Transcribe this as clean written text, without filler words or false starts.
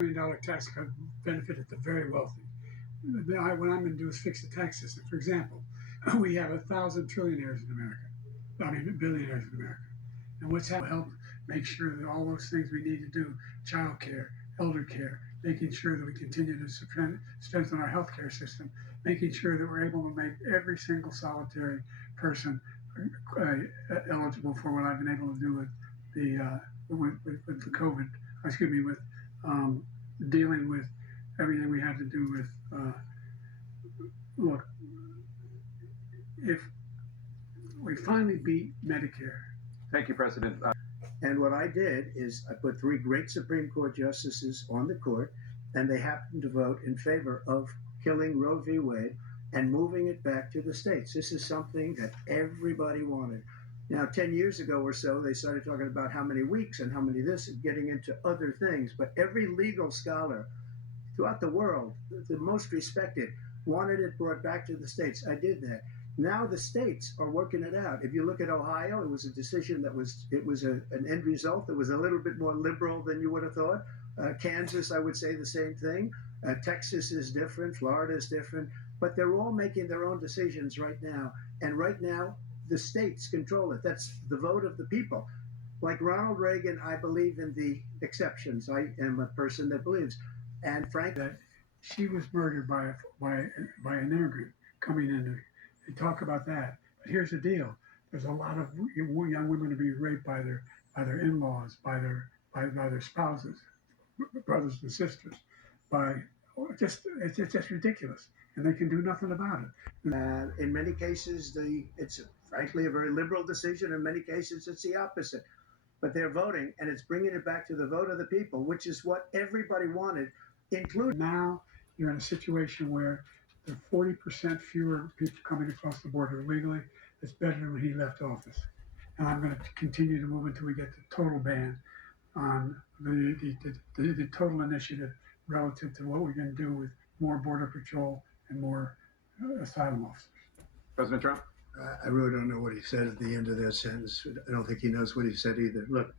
$1 million tax cut benefited the very wealthy. What I'm going to do is fix the tax system. For example, we have 1,000 trillionaires in America. I mean, billionaires in America. And what's that help make sure that all those things we need to do, child care, elder care, making sure that we continue to strengthen our healthcare system, making sure that we're able to make every single solitary person eligible for what I've been able to do with with the COVID, with um, dealing with everything we had to do with, look, if we finally beat Medicare. Thank you, President. And what I did is I put three great Supreme Court justices on the court, and they happened to vote in favor of killing Roe v. Wade and moving it back to the states. This is something that everybody wanted. Now, 10 years ago or so, they started talking about how many weeks and how many this and getting into other things. But every legal scholar throughout the world, the most respected, wanted it brought back to the states. I did that. Now the states are working it out. If you look at Ohio, it was a decision that was an end result that was a little bit more liberal than you would have thought. Kansas, I would say the same thing. Texas is different. Florida is different. But they're all making their own decisions right now. And right now, the states control it. That's the vote of the people. Like Ronald Reagan, I believe in the exceptions. I am a person that believes. And frankly, That she was murdered by an immigrant coming in. They talk about that, but here's the deal: there's a lot of young women to be raped by their in-laws, by their spouses, brothers and sisters, by it's just ridiculous, and they can do nothing about it. in many cases, it's frankly a very liberal decision. In many cases, it's the opposite. But they're voting, and it's bringing it back to the vote of the people, which is what everybody wanted, including. Now you're in a situation where there are 40% fewer people coming across the border illegally. It's better than when he left office. And I'm going to continue to move until we get the total ban on the total initiative relative to what we're going to do with more border patrol and more asylum officers. President Trump. I really don't know what he said at the end of that sentence. I don't think he knows what he said either. Look,